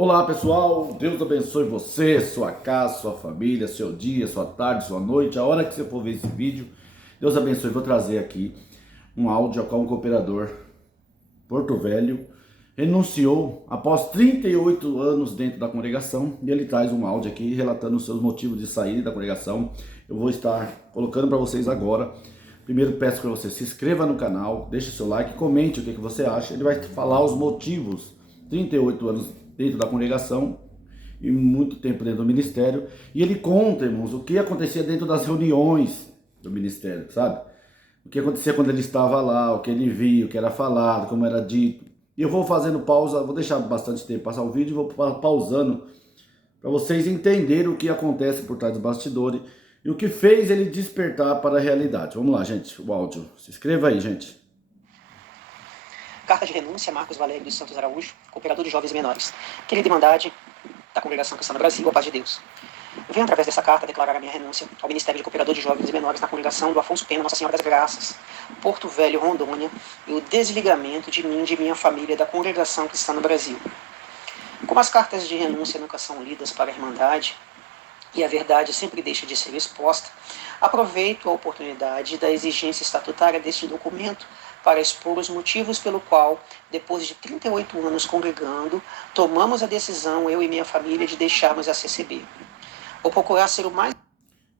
Olá pessoal, Deus abençoe você, sua casa, sua família, seu dia, sua tarde, sua noite, a hora que você for ver esse vídeo. Deus abençoe. Vou trazer aqui um áudio a qual um cooperador Porto Velho renunciou após 38 anos dentro da congregação, e ele traz um áudio aqui relatando os seus motivos de sair da congregação. Eu vou estar colocando para vocês agora. Primeiro peço para você se inscreva no canal, deixe seu like, comente o que você acha. Ele vai falar os motivos. 38 anos dentro da congregação e muito tempo dentro do ministério, e ele conta, irmãos, o que acontecia dentro das reuniões do ministério, sabe? O que acontecia quando ele estava lá, o que ele via, o que era falado, como era dito. E eu vou fazendo pausa, vou deixar bastante tempo passar o vídeo, vou pausando para vocês entenderem o que acontece por trás do bastidores e o que fez ele despertar para a realidade. Vamos lá, gente, o áudio. Se inscreva aí, gente. Carta de renúncia, Marcos Valério dos Santos Araújo, cooperador de jovens menores. Querida Irmandade da Congregação Cristã no Brasil, a paz de Deus. Eu venho através dessa carta declarar a minha renúncia ao Ministério de Cooperador de Jovens e Menores na Congregação do Afonso Pena, Nossa Senhora das Graças, Porto Velho, Rondônia, e o desligamento de mim e de minha família da Congregação Cristã no Brasil. Como as cartas de renúncia nunca são lidas para a Irmandade, e a verdade sempre deixa de ser exposta, aproveito a oportunidade da exigência estatutária deste documento para expor os motivos pelo qual, depois de 38 anos congregando, tomamos a decisão, eu e minha família, de deixarmos a CCB. Vou procurar ser o mais...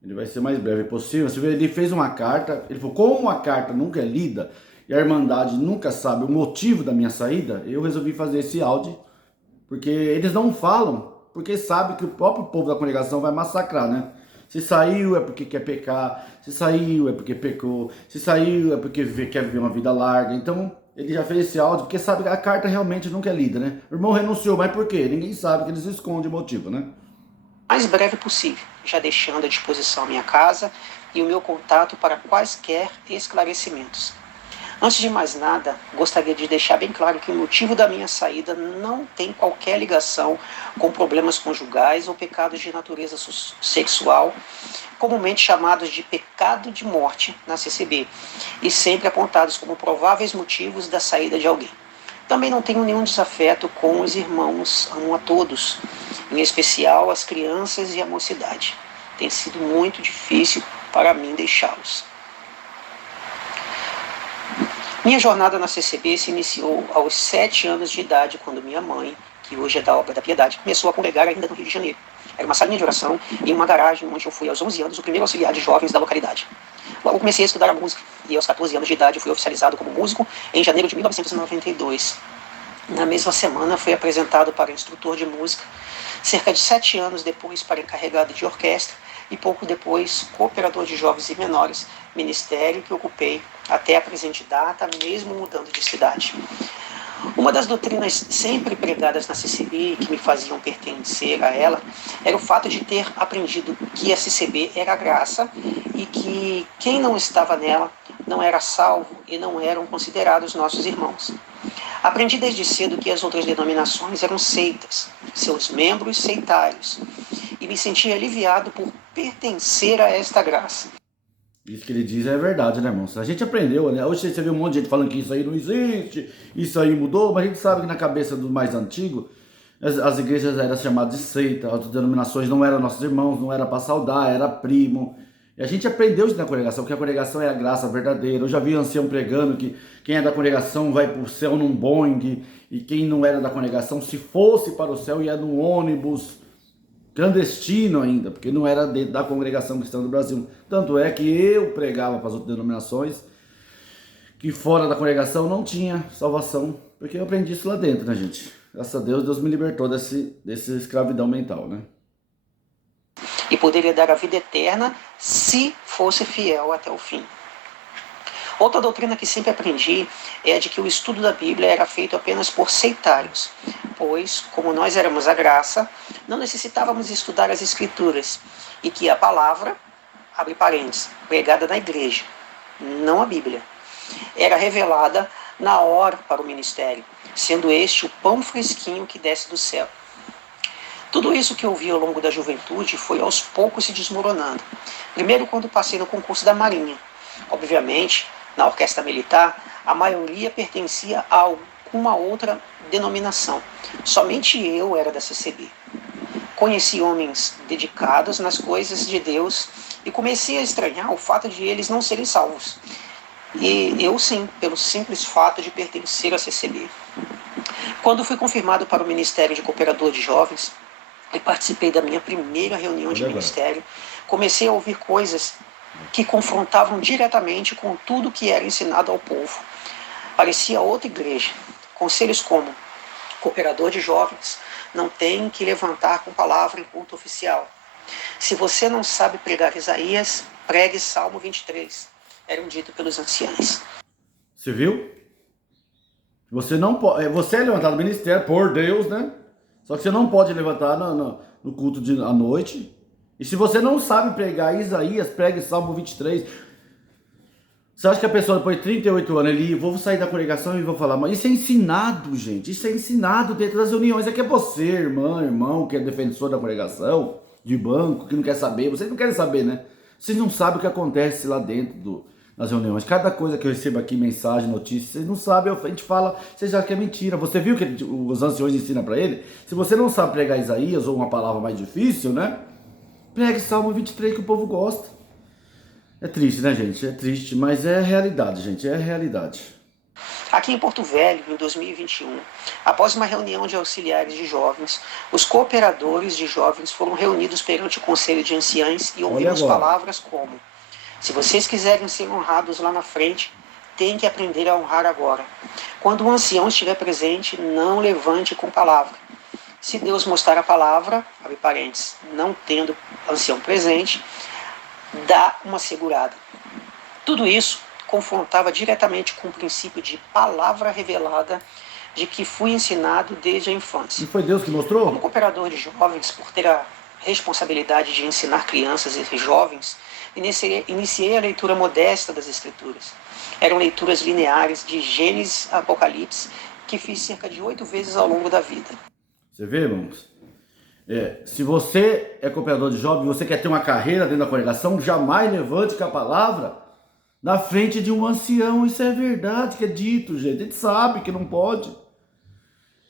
Ele vai ser mais breve possível. Você vê, ele fez uma carta, ele falou, como a carta nunca é lida e a Irmandade nunca sabe o motivo da minha saída, eu resolvi fazer esse áudio, porque eles não falam, porque sabe que o próprio povo da congregação vai massacrar, né? Se saiu é porque quer pecar, se saiu é porque pecou, se saiu é porque quer viver uma vida larga. Então ele já fez esse áudio porque sabe que a carta realmente nunca é lida, né? O irmão renunciou, mas por quê? Ninguém sabe, que eles escondem o motivo, né? mais breve possível, já deixando à disposição a minha casa e o meu contato para quaisquer esclarecimentos. Antes de mais nada, gostaria de deixar bem claro que o motivo da minha saída não tem qualquer ligação com problemas conjugais ou pecados de natureza sexual, comumente chamados de pecado de morte na CCB, e sempre apontados como prováveis motivos da saída de alguém. Também não tenho nenhum desafeto com os irmãos, amo a todos, em especial as crianças e a mocidade. Tem sido muito difícil para mim deixá-los. Minha jornada na CCB se iniciou aos 7 anos de idade, quando minha mãe, que hoje é da Obra da Piedade, começou a congregar ainda no Rio de Janeiro. Era uma salinha de oração em uma garagem onde eu fui aos 11 anos o primeiro auxiliar de jovens da localidade. Logo comecei a estudar a música e aos 14 anos de idade fui oficializado como músico em janeiro de 1992. Na mesma semana fui apresentado para instrutor de música, cerca de 7 anos depois para encarregado de orquestra e pouco depois cooperador de jovens e menores, ministério que ocupei até a presente data, mesmo mudando de cidade. Uma das doutrinas sempre pregadas na CCB, que me faziam pertencer a ela, era o fato de ter aprendido que a CCB era graça e que quem não estava nela não era salvo e não eram considerados nossos irmãos. Aprendi desde cedo que as outras denominações eram seitas, seus membros seitários, e me senti aliviado por pertencer a esta graça. Isso que ele diz é verdade, né, irmão? A gente aprendeu, né? Hoje você vê um monte de gente falando que isso aí não existe, isso aí mudou, mas a gente sabe que na cabeça do mais antigo, as igrejas eram chamadas de seita, as denominações não eram nossos irmãos, não era para saudar, era primo. E a gente aprendeu isso na congregação, que a congregação é a graça verdadeira. Eu já vi ancião pregando que quem é da congregação vai para o céu num Boeing, e quem não era da congregação, se fosse para o céu, ia num ônibus clandestino ainda, porque não era dentro da congregação cristã do Brasil. Tanto é que eu pregava para as outras denominações que fora da congregação não tinha salvação, porque eu aprendi isso lá dentro, né, gente? Graças a Deus, Deus me libertou dessa escravidão mental, né? E poderia dar a vida eterna se fosse fiel até o fim. Outra doutrina que sempre aprendi é a de que o estudo da Bíblia era feito apenas por seitários, pois, como nós éramos a graça, não necessitávamos estudar as Escrituras, e que a palavra, abre parênteses, pregada na igreja, não a Bíblia, era revelada na hora para o ministério, sendo este o pão fresquinho que desce do céu. Tudo isso que eu vi ao longo da juventude foi aos poucos se desmoronando. Primeiro, quando passei no concurso da Marinha. Obviamente, na orquestra militar, a maioria pertencia a alguma outra denominação. Somente eu era da CCB. Conheci homens dedicados nas coisas de Deus e comecei a estranhar o fato de eles não serem salvos. E eu sim, pelo simples fato de pertencer à CCB. Quando fui confirmado para o Ministério de Cooperador de Jovens e participei da minha primeira reunião de ministério, comecei a ouvir coisas que confrontavam diretamente com tudo que era ensinado ao povo. Parecia outra igreja. Conselhos como: cooperador de jovens não tem que levantar com palavra em culto oficial. Se você não sabe pregar Isaías, pregue Salmo 23. Eram dito pelos anciãos. Você viu? Você não pode. Você é levantado no ministério por Deus, né? Só que você não pode levantar no culto à noite. E se você não sabe pregar Isaías, pregue Salmo 23. Você acha que a pessoa depois de 38 anos, vou sair da congregação e vou falar, mas isso é ensinado, gente. Isso é ensinado dentro das reuniões. É que é você, irmão, que é defensor da congregação, de banco, que não quer saber. Vocês não querem saber, né? Vocês não sabem o que acontece lá dentro das reuniões. Cada coisa que eu recebo aqui, mensagem, notícia, vocês não sabem, a gente fala, vocês acham que é mentira. Você viu que os anciões ensinam para ele? Se você não sabe pregar Isaías ou uma palavra mais difícil, né? Pregue Salmo 23 que o povo gosta. É triste, né, gente? É triste, mas é realidade, gente. É realidade. Aqui em Porto Velho, em 2021, após uma reunião de auxiliares de jovens, os cooperadores de jovens foram reunidos perante o Conselho de Anciães e ouvimos palavras como: se vocês quiserem ser honrados lá na frente, tem que aprender a honrar agora. Quando o ancião estiver presente, não levante com palavra. Se Deus mostrar a palavra, abre parênteses, não tendo ancião presente, dá uma segurada. Tudo isso confrontava diretamente com o princípio de palavra revelada de que fui ensinado desde a infância. E foi Deus que mostrou? Como cooperador de jovens, por ter a responsabilidade de ensinar crianças e jovens, iniciei a leitura modesta das Escrituras. Eram leituras lineares de Gênesis a Apocalipse, que fiz cerca de 8 vezes ao longo da vida. Você vê, irmãos? Se você é cooperador de jovens, você quer ter uma carreira dentro da congregação, jamais levante com a palavra na frente de um ancião. Isso é verdade que é dito, gente. A gente sabe que não pode.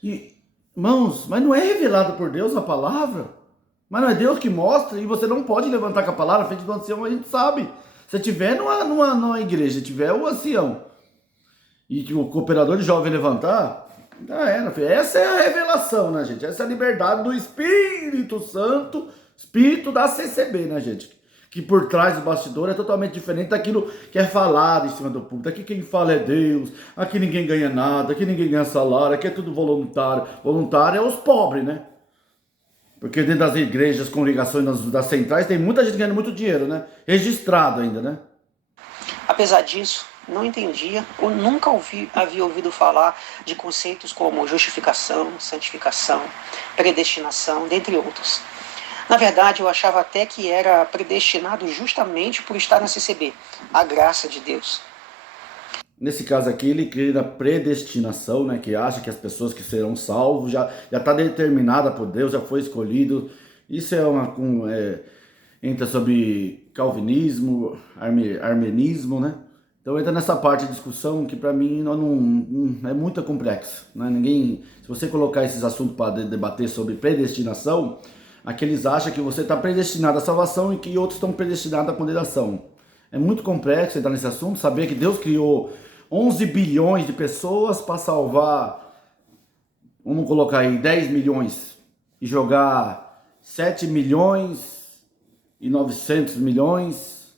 E, irmãos, mas não é revelado por Deus a palavra? Mas não é Deus que mostra? E você não pode levantar com a palavra na frente do ancião, a gente sabe. Se tiver numa igreja, tiver o ancião e que o cooperador de jovem levantar, já era, filho. Essa é a revelação, né, gente? Essa é a liberdade do Espírito Santo, Espírito da CCB, né, gente? Que por trás do bastidor é totalmente diferente daquilo que é falado em cima do púlpito. Aqui quem fala é Deus, aqui ninguém ganha nada, aqui ninguém ganha salário, aqui é tudo voluntário. Voluntário é os pobres, né? Porque dentro das igrejas, congregações, das centrais, tem muita gente ganhando muito dinheiro, né? Registrado ainda, né? Apesar disso, não entendia ou nunca havia ouvido falar de conceitos como justificação, santificação, predestinação, dentre outros. Na verdade, eu achava até que era predestinado justamente por estar na CCB, a graça de Deus. Nesse caso aqui, ele crê na predestinação, né? Que acha que as pessoas que serão salvos já está determinada por Deus, já foi escolhido. Isso entra sobre calvinismo, armenismo, né? Então entra nessa parte de discussão que para mim não é muito complexa, né? Se você colocar esses assuntos para debater sobre predestinação, aqueles acham que você está predestinado à salvação e que outros estão predestinados à condenação. É muito complexo entrar nesse assunto, saber que Deus criou 11 bilhões de pessoas para salvar, vamos colocar aí 10 milhões e jogar 7 milhões e 900 milhões,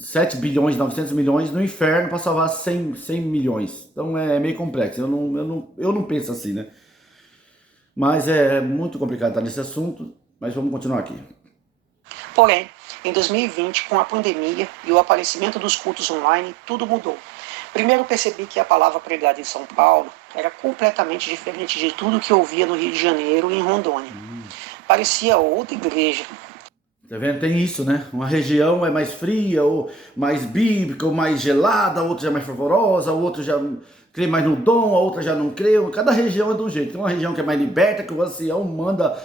7 bilhões e 900 milhões no inferno para salvar 100 milhões. Então é meio complexo, eu não penso assim, né? Mas é muito complicado estar nesse assunto, mas vamos continuar aqui. Porém, em 2020, com a pandemia e o aparecimento dos cultos online, tudo mudou. Primeiro percebi que a palavra pregada em São Paulo era completamente diferente de tudo que eu ouvia no Rio de Janeiro e em Rondônia. Parecia outra igreja. Tá vendo? Tem isso, né? Uma região é mais fria, ou mais bíblica, ou mais gelada, a outra já é mais fervorosa, a outra já crê mais no dom, a outra já não crê. Cada região é de um jeito. Tem uma região que é mais liberta, que o ancião manda,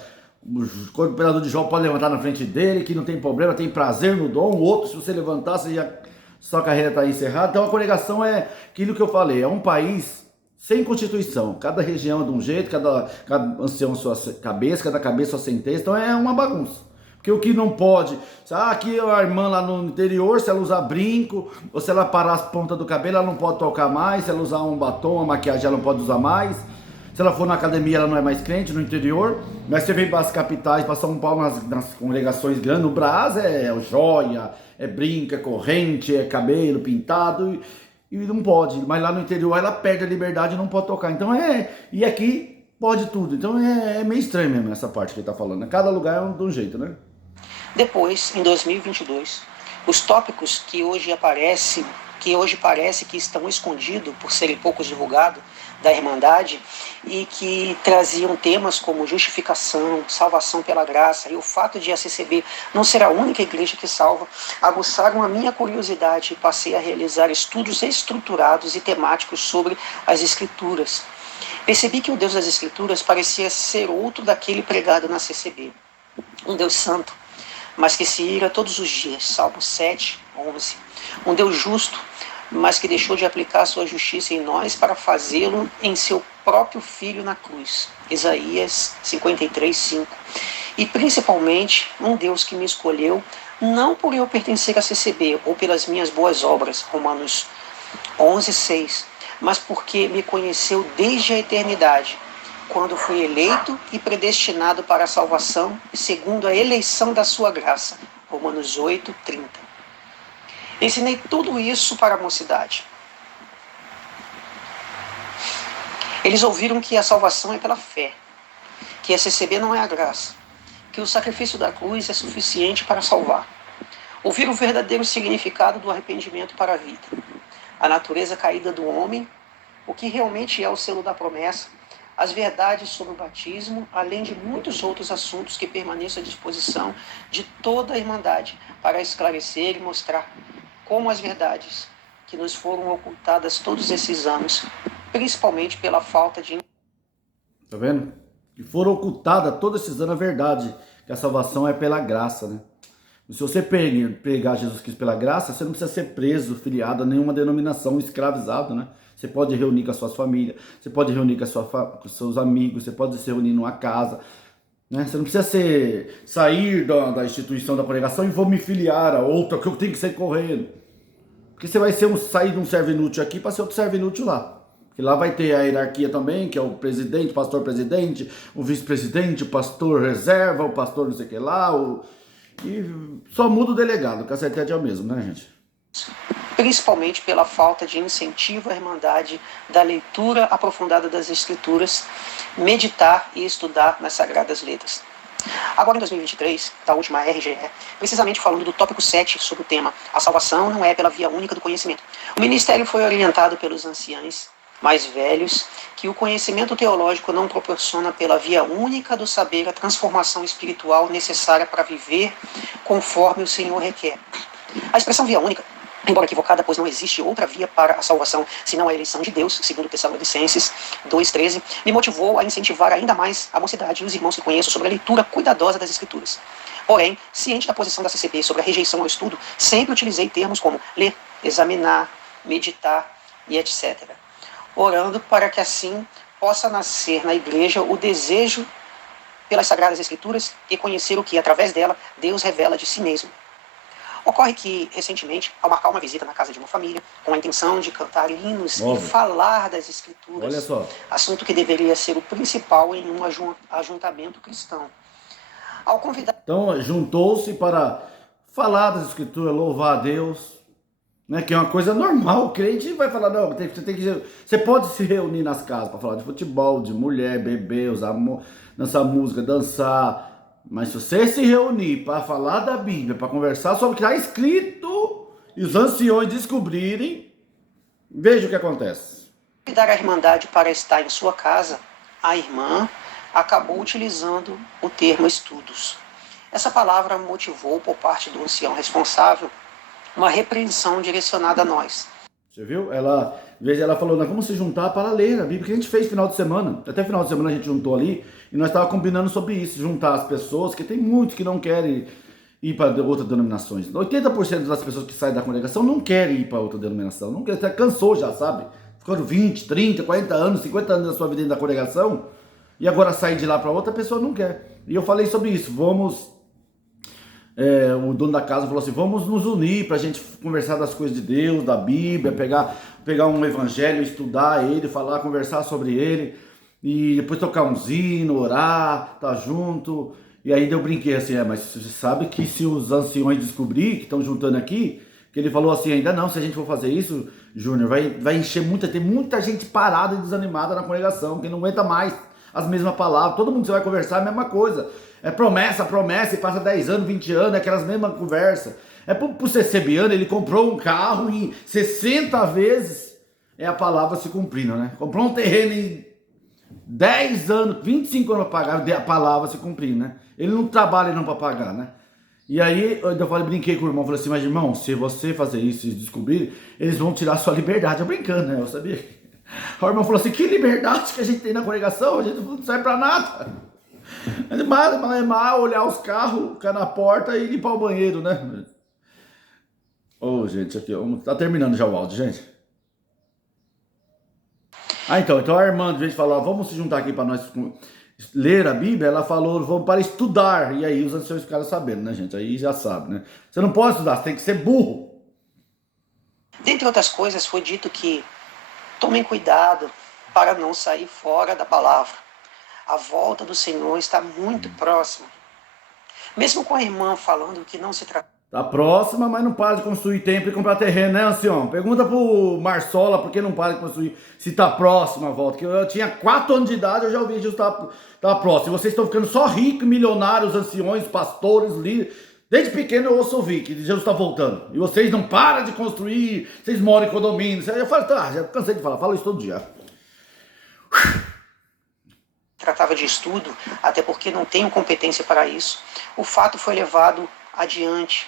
o cooperador de jovem pode levantar na frente dele, que não tem problema, tem prazer no dom. O outro, se você levantar, sua carreira está encerrada. Então a congregação é aquilo que eu falei, é um país sem constituição. Cada região é de um jeito, cada ancião sua cabeça, cada cabeça sua sentença. Então é uma bagunça. Porque o que não pode, aqui a irmã lá no interior, se ela usar brinco, ou se ela parar as pontas do cabelo, ela não pode tocar mais, se ela usar um batom, uma maquiagem, ela não pode usar mais. Se ela for na academia, ela não é mais crente no interior. Mas você vem para as capitais, para São Paulo, nas congregações grandes, no Brás é joia, é brinco, é corrente, é cabelo pintado, e não pode. Mas lá no interior ela perde a liberdade e não pode tocar. Então e aqui pode tudo. Então é meio estranho mesmo essa parte que ele está falando, né? Cada lugar é de um jeito, né? Depois, em 2022, os tópicos que hoje parece que estão escondidos por serem poucos divulgados da Irmandade e que traziam temas como justificação, salvação pela graça e o fato de a CCB não ser a única igreja que salva, aguçaram a minha curiosidade e passei a realizar estudos estruturados e temáticos sobre as Escrituras. Percebi que o Deus das Escrituras parecia ser outro daquele pregado na CCB, um Deus santo, mas que se ira todos os dias, Salmo 7, 11. Um Deus justo, mas que deixou de aplicar sua justiça em nós para fazê-lo em seu próprio Filho na cruz, Isaías 53, 5. E principalmente, um Deus que me escolheu, não por eu pertencer a CCB ou pelas minhas boas obras, Romanos 11, 6, mas porque me conheceu desde a eternidade, quando fui eleito e predestinado para a salvação, segundo a eleição da sua graça. Romanos 8, 30. Ensinei tudo isso para a mocidade. Eles ouviram que a salvação é pela fé, que a CCB não é a graça, que o sacrifício da cruz é suficiente para salvar. Ouviram o verdadeiro significado do arrependimento para a vida, a natureza caída do homem, o que realmente é o selo da promessa, as verdades sobre o batismo, além de muitos outros assuntos que permaneço à disposição de toda a Irmandade para esclarecer e mostrar como as verdades que nos foram ocultadas todos esses anos, principalmente pela falta de... Tá vendo? Que foram ocultadas todos esses anos a verdade, que a salvação é pela graça, né? Se você pregar Jesus Cristo pela graça, você não precisa ser preso, filiado a nenhuma denominação, escravizado, né? Você pode reunir com as suas famílias, você pode reunir com os seus amigos, você pode se reunir numa casa, né? Você não precisa sair da instituição da pregação e vou me filiar a outra, que eu tenho que sair correndo. Porque você vai sair de um servo inútil aqui para ser outro servo inútil lá. Porque lá vai ter a hierarquia também, que é o presidente, pastor presidente, o vice-presidente, o pastor reserva, o pastor não sei o que lá, e só muda o delegado, que a certeza é o mesmo, né, gente? Principalmente pela falta de incentivo à Irmandade da leitura aprofundada das Escrituras, meditar e estudar nas Sagradas Letras. Agora em 2023, da última RGE, precisamente falando do tópico 7 sobre o tema A salvação não é pela via única do conhecimento. O ministério foi orientado pelos anciãos mais velhos que o conhecimento teológico não proporciona pela via única do saber a transformação espiritual necessária para viver conforme o Senhor requer. A expressão via única, embora equivocada, pois não existe outra via para a salvação, senão a eleição de Deus, segundo Tessalonicenses 2,13, me motivou a incentivar ainda mais a mocidade e os irmãos que conheço sobre a leitura cuidadosa das Escrituras. Porém, ciente da posição da CCB sobre a rejeição ao estudo, sempre utilizei termos como ler, examinar, meditar e etc., orando para que assim possa nascer na igreja o desejo pelas Sagradas Escrituras e conhecer o que, através dela, Deus revela de si mesmo. Ocorre que, recentemente, ao marcar uma visita na casa de uma família, com a intenção de cantar hinos e falar das Escrituras, olha só, assunto que deveria ser o principal em um ajuntamento cristão. Ao convidar... Então, juntou-se para falar das Escrituras, louvar a Deus, né, que é uma coisa normal. O crente vai falar, não, você pode se reunir nas casas para falar de futebol, de mulher, beber, dançar música, dançar... Mas se você se reunir para falar da Bíblia, para conversar sobre o que está escrito, e os anciões descobrirem, veja o que acontece. Convidar a Irmandade para estar em sua casa, a irmã acabou utilizando o termo estudos. Essa palavra motivou, por parte do ancião responsável, uma repreensão direcionada a nós. Você viu? Ela falou, nós vamos se juntar para ler a Bíblia, que a gente fez final de semana. Até final de semana a gente juntou ali e nós estávamos combinando sobre isso, juntar as pessoas, que tem muitos que não querem ir para outras denominações. 80% das pessoas que saem da congregação não querem ir para outra denominação, não quer, até cansou já, sabe? Ficou 20, 30, 40 anos, 50 anos da sua vida dentro da congregação, e agora sair de lá para outra, a pessoa não quer. E eu falei sobre isso, o dono da casa falou assim, vamos nos unir pra gente conversar das coisas de Deus, da Bíblia, pegar um evangelho, estudar ele, falar, conversar sobre ele, e depois tocar um hino, orar, tá junto. E aí eu brinquei assim, mas você sabe que se os anciões descobrir que estão juntando aqui, que ele falou assim, ainda não, se a gente for fazer isso, Júnior, vai encher tem muita gente parada e desanimada na congregação, que não aguenta mais as mesmas palavras, todo mundo que você vai conversar é a mesma coisa. É promessa, e passa 10 anos, 20 anos, é aquelas mesmas conversas. É pro CCBiano, ele comprou um carro e 60 vezes é a palavra se cumprindo, né? Comprou um terreno em 10 anos, 25 anos para pagar, a palavra se cumprindo, né? Ele não trabalha não para pagar, né? E aí eu brinquei com o irmão, falei assim, mas irmão, se você fazer isso e descobrir, eles vão tirar a sua liberdade. Eu brincando, né? Eu sabia. O irmão falou assim, que liberdade que a gente tem na congregação, a gente não serve para nada. É mal olhar os carros, ficar na porta e limpar o banheiro, né? Gente, aqui, tá terminando já o áudio, gente. Então a irmã, de vez de falar, vamos se juntar aqui para nós ler a Bíblia, ela falou, vamos para estudar. E aí os anciões ficaram sabendo, né, gente? Aí já sabe, né? Você não pode estudar, você tem que ser burro. Dentre outras coisas, foi dito que tomem cuidado para não sair fora da palavra. A volta do Senhor está muito próxima. Mesmo com a irmã falando que não se trata... Tá próxima, mas não para de construir templo e comprar terreno, né, ancião? Pergunta pro Marsola por que não para de construir, se tá próxima a volta. Que eu tinha 4 anos de idade, eu já ouvi Jesus tá próximo. E vocês estão ficando só ricos, milionários, anciões, pastores, líderes. Desde pequeno eu ouço ouvir que Jesus está voltando. E vocês não param de construir, vocês moram em condomínio. Eu falo, já cansei de falar, falo isso todo dia. Tratava de estudo, até porque não tenho competência para isso. O fato foi levado adiante.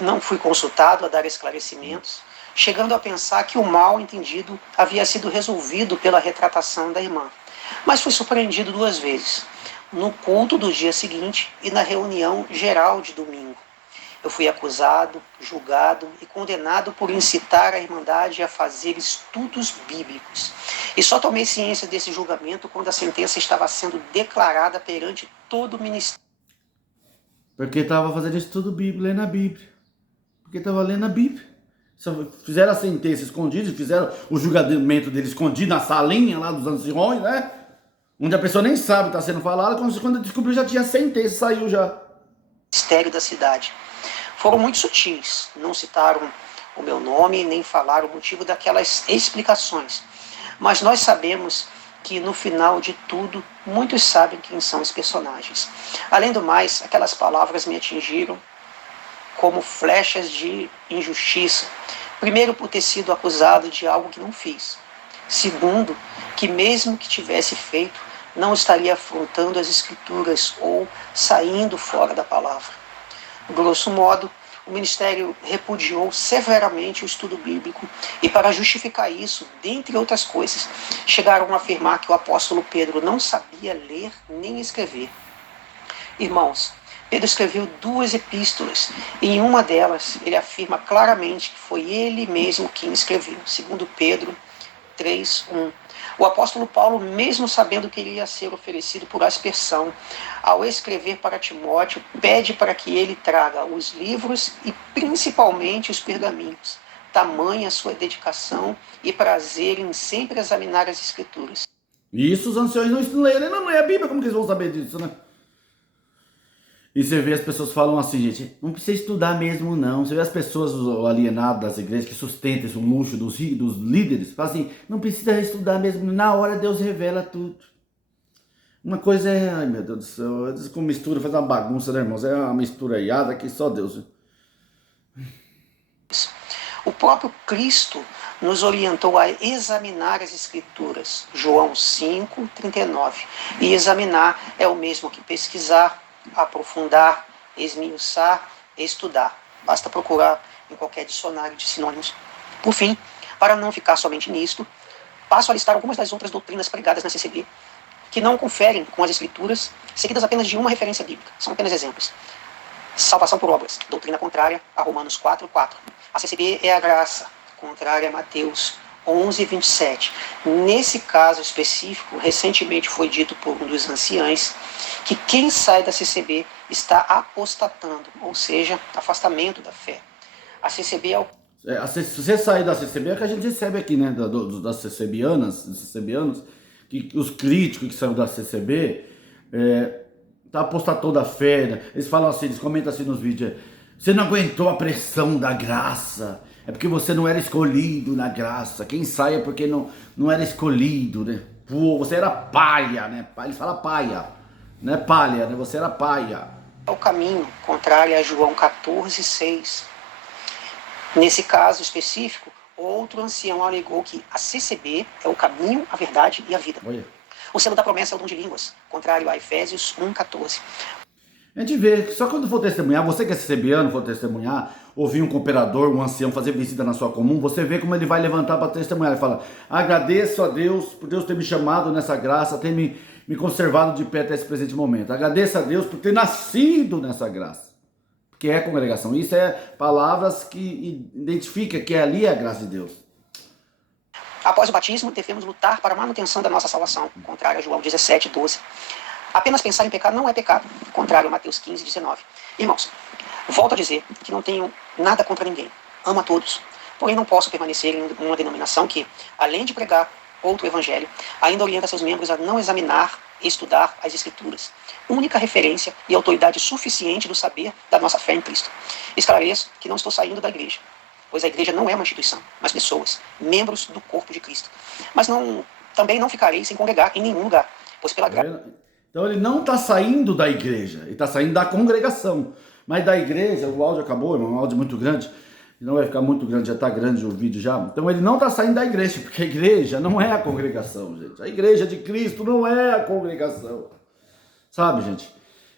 Não fui consultado a dar esclarecimentos, chegando a pensar que o mal entendido havia sido resolvido pela retratação da irmã. Mas fui surpreendido 2 vezes, no culto do dia seguinte e na reunião geral de domingo. Eu fui acusado, julgado e condenado por incitar a Irmandade a fazer estudos bíblicos. E só tomei ciência desse julgamento quando a sentença estava sendo declarada perante todo o ministério. Porque estava fazendo estudo bíblico, lendo a Bíblia. Porque estava lendo a Bíblia. Fizeram a sentença escondida, fizeram o julgamento dele escondido na salinha lá dos anciões, né? Onde a pessoa nem sabe o que está sendo falado, quando descobriu já tinha sentença, saiu já. Ministério da cidade. Foram muito sutis, não citaram o meu nome, nem falaram o motivo daquelas explicações. Mas nós sabemos que no final de tudo, muitos sabem quem são os personagens. Além do mais, aquelas palavras me atingiram como flechas de injustiça. Primeiro, por ter sido acusado de algo que não fiz. Segundo, que mesmo que tivesse feito, não estaria afrontando as Escrituras ou saindo fora da palavra. Grosso modo, o ministério repudiou severamente o estudo bíblico e, para justificar isso, dentre outras coisas, chegaram a afirmar que o apóstolo Pedro não sabia ler nem escrever. Irmãos, Pedro escreveu 2 epístolas e em uma delas ele afirma claramente que foi ele mesmo quem escreveu, segundo Pedro 3:1. O apóstolo Paulo, mesmo sabendo que ele ia ser oferecido por aspersão, ao escrever para Timóteo, pede para que ele traga os livros e principalmente os pergaminhos. Tamanha sua dedicação e prazer em sempre examinar as Escrituras. Isso os anciões não leem, não lê a Bíblia, como que eles vão saber disso, né? E você vê as pessoas falam assim, gente, não precisa estudar mesmo não. Você vê as pessoas alienadas das igrejas que sustentam esse luxo dos líderes, falam assim, não precisa estudar mesmo, na hora Deus revela tudo. Uma coisa é, ai meu Deus do céu, eles com mistura, faz uma bagunça, né, irmãos? É uma misturaiada que só Deus. O próprio Cristo nos orientou a examinar as Escrituras, João 5:39. E examinar é o mesmo que pesquisar, aprofundar, esmiuçar, estudar. Basta procurar em qualquer dicionário de sinônimos. Por fim, para não ficar somente nisto, passo a listar algumas das outras doutrinas pregadas na CCB, que não conferem com as Escrituras, seguidas apenas de uma referência bíblica. São apenas exemplos. Salvação por obras, doutrina contrária a Romanos 4:4. A CCB é a graça, contrária a Mateus 11:27. Nesse caso específico, recentemente foi dito por um dos anciães que quem sai da CCB está apostatando, ou seja, afastamento da fé. A CCB é o... Se você sair da CCB, é o que a gente recebe aqui, né, das CCBianas, dos CCBianos, que os críticos que saíram da CCB, tá apostatou da fé, né? Eles falam assim, eles comentam assim nos vídeos, você não aguentou a pressão da graça, é porque você não era escolhido na graça, quem sai é porque não era escolhido, né? Pô, você era paia, né? Eles falam paia, não é palha, né? Você era paia. É o caminho contrário a João 14:6. Nesse caso específico, outro ancião alegou que a CCB é o caminho, a verdade e a vida. Olha. O selo da promessa é o dom de línguas, contrário a Efésios 1:14. A gente vê, só quando for testemunhar, você que é CCBiano, for testemunhar, ouvir um cooperador, um ancião fazer visita na sua comum, você vê como ele vai levantar para testemunhar. Ele fala, agradeço a Deus por Deus ter me chamado nessa graça, ter me conservado de pé até esse presente momento. Agradeço a Deus por ter nascido nessa graça. Que é a congregação. Isso é palavras que identificam que ali é a graça de Deus. Após o batismo, devemos lutar para a manutenção da nossa salvação, contrário a João 17:12. Apenas pensar em pecar não é pecado, contrário a Mateus 15:19. Irmãos, volto a dizer que não tenho nada contra ninguém. Amo a todos. Porém, não posso permanecer em uma denominação que, além de pregar outro evangelho, ainda orienta seus membros a não examinar e estudar as Escrituras, única referência e autoridade suficiente do saber da nossa fé em Cristo. Esclareço que não estou saindo da igreja, pois a igreja não é uma instituição, mas pessoas, membros do corpo de Cristo. Mas também não ficarei sem congregar em nenhum lugar, pois pela graça... Então ele não está saindo da igreja, ele está saindo da congregação. Mas da igreja, o áudio acabou, é um áudio muito grande, não vai ficar muito grande, já está grande o vídeo já. Então ele não está saindo da igreja, porque a igreja não é a congregação, gente. A igreja de Cristo não é a congregação. Sabe, gente?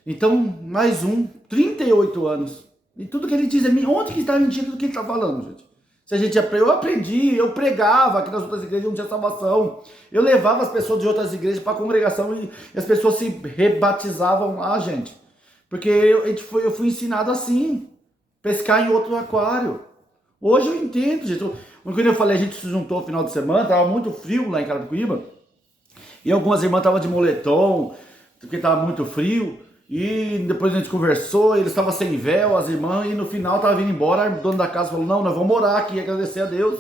Então, mais 38 anos. E tudo que ele diz é onde que está a mentira do que ele está falando, gente? Se a gente eu aprendi, eu pregava que nas outras igrejas não tinha salvação. Eu levava as pessoas de outras igrejas para a congregação e as pessoas se rebatizavam lá, gente. Porque eu fui ensinado assim, pescar em outro aquário. Hoje eu entendo, gente. Quando eu falei, a gente se juntou no final de semana, estava muito frio lá em Carapicuíba. E algumas irmãs estavam de moletom, porque estava muito frio. E depois a gente conversou, eles estavam sem véu, as irmãs, e no final estava vindo embora, o dono da casa falou, não, nós vamos orar aqui e agradecer a Deus.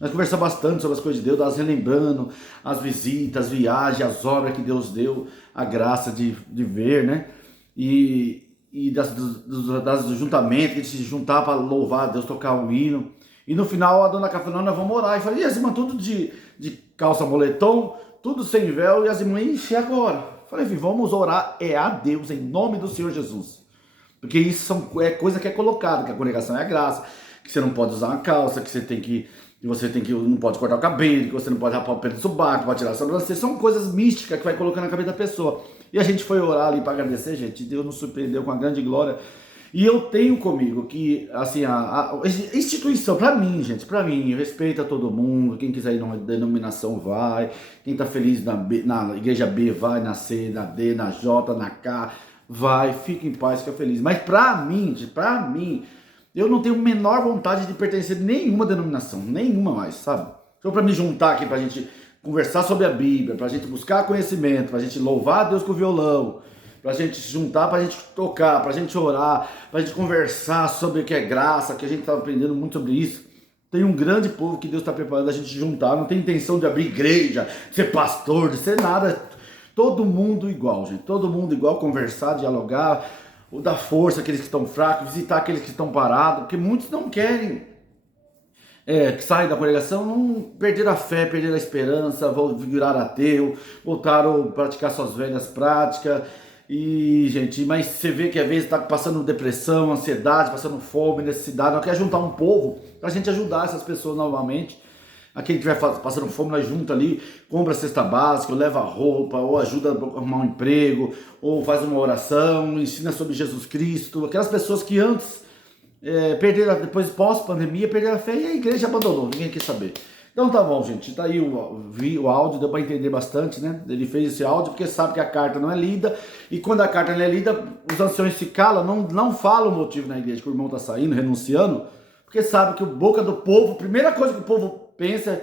Nós conversamos bastante sobre as coisas de Deus, nós relembrando as visitas, as viagens, as obras que Deus deu, a graça de ver, né? E das juntamentos, que a gente se juntar para louvar a Deus, tocar um hino. E no final a dona Cá falou, nós vamos orar. E falei, e as irmãs tudo de calça moletom, tudo sem véu, e as irmãs, ixi, agora? Falei, vamos orar a Deus em nome do Senhor Jesus. Porque isso é coisa que é colocada, que a congregação é a graça, que você não pode usar uma calça, que você não pode cortar o cabelo, que você não pode rapar o pelo do sobaco, pode tirar a sobrancelha. São coisas místicas que vai colocando na cabeça da pessoa. E a gente foi orar ali para agradecer, gente. Deus nos surpreendeu com a grande glória. E eu tenho comigo que, assim, a instituição, pra mim, gente, pra mim, eu respeito a todo mundo, quem quiser ir numa denominação vai, quem tá feliz na igreja B vai, na C, na D, na J, na K, vai, fica em paz, fica feliz. Mas pra mim, eu não tenho a menor vontade de pertencer a nenhuma denominação, nenhuma mais, sabe? Então pra me juntar aqui, pra gente conversar sobre a Bíblia, pra gente buscar conhecimento, pra gente louvar a Deus com o violão, pra gente se juntar, pra gente tocar, pra gente orar, pra gente conversar sobre o que é graça, que a gente tá aprendendo muito sobre isso. Tem um grande povo que Deus está preparando a gente juntar, não tem intenção de abrir igreja, de ser pastor, de ser nada. Todo mundo igual, gente, todo mundo igual, conversar, dialogar, dar força àqueles que estão fracos, visitar aqueles que estão parados, porque muitos não querem que saem da congregação, não perderam a fé, perderam a esperança, vão virar ateu, voltaram a praticar suas velhas práticas. E, gente, mas você vê que às vezes está passando depressão, ansiedade, passando fome, necessidade. Nós quer juntar um povo para a gente ajudar essas pessoas novamente. Aquele que estiver passando fome, nós junta ali, compra a cesta básica, ou leva roupa, ou ajuda a arrumar um emprego, ou faz uma oração, ensina sobre Jesus Cristo. Aquelas pessoas que antes perderam, depois pós-pandemia, perderam a fé e a igreja abandonou, ninguém quer saber. Então tá bom, gente, tá aí o áudio, deu para entender bastante, né? Ele fez esse áudio porque sabe que a carta não é lida, e quando a carta não é lida, os anciões se calam, não falam o motivo na igreja que o irmão tá saindo, renunciando, porque sabe que o boca do povo, a primeira coisa que o povo pensa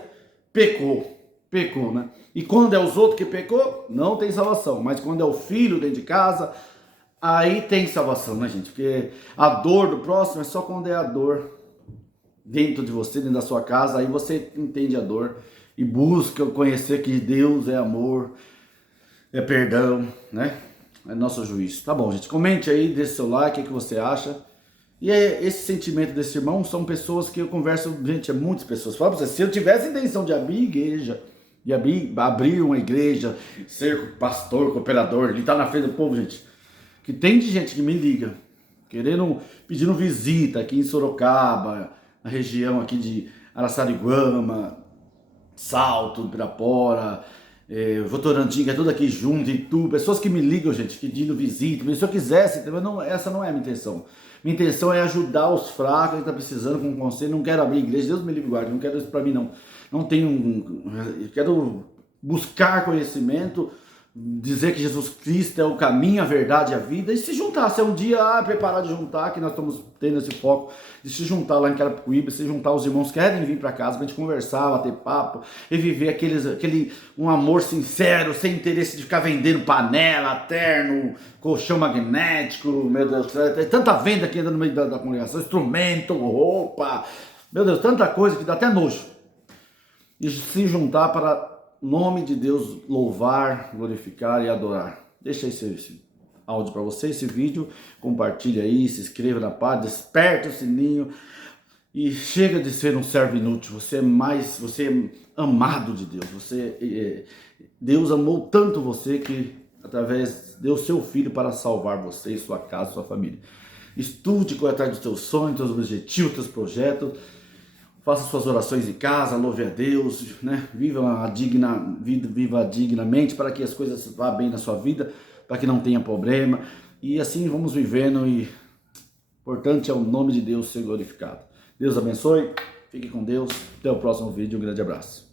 pecou, né? E quando é os outros que pecou, não tem salvação. Mas quando é o filho dentro de casa, aí tem salvação, né, gente? Porque a dor do próximo é só quando é a dor dentro de você, dentro da sua casa, aí você entende a dor e busca conhecer que Deus é amor, é perdão, né? É nosso juiz. Tá bom, gente, comente aí, deixe seu like, o que você acha. E esse sentimento desse irmão são pessoas que eu converso, gente, muitas pessoas. Fala pra você, se eu tivesse intenção de abrir igreja, de abrir uma igreja, ser pastor, cooperador, ele tá na frente do povo, gente, que tem de gente que me liga, pedindo visita aqui em Sorocaba, na região aqui de Araçariguama, Salto, Pirapora, Votorantim, que é tudo aqui junto, Itu, pessoas que me ligam, gente, pedindo visita. Se eu quisesse, essa não é a minha intenção. Minha intenção é ajudar os fracos que estão precisando com conselho. Não quero abrir igreja, Deus me livre e guarde, não quero isso pra mim não. Não tenho, eu quero buscar conhecimento, dizer que Jesus Cristo é o caminho, a verdade e a vida, e se juntar, se é um dia preparar de juntar, que nós estamos tendo esse foco, de se juntar lá em Carapicuíba, se juntar os irmãos que querem vir para casa, pra gente conversar, bater papo, e viver um amor sincero, sem interesse de ficar vendendo panela, terno, colchão magnético, meu Deus, tem tanta venda aqui no meio da congregação, instrumento, roupa, meu Deus, tanta coisa que dá até nojo. E se juntar para nome de Deus, louvar, glorificar e adorar. Deixa esse áudio para você, esse vídeo, compartilha aí, se inscreva na página, desperta o sininho e chega de ser um servo inútil. Você é amado de Deus. Deus amou tanto você que deu seu filho para salvar você, sua casa, sua família. Estude, corra atrás dos seus sonhos, dos seus objetivos, dos seus projetos. Faça suas orações em casa, louve a Deus, né? Viva dignamente para que as coisas vá bem na sua vida, para que não tenha problema. E assim vamos vivendo e o importante é o nome de Deus ser glorificado. Deus abençoe, fique com Deus, até o próximo vídeo, um grande abraço.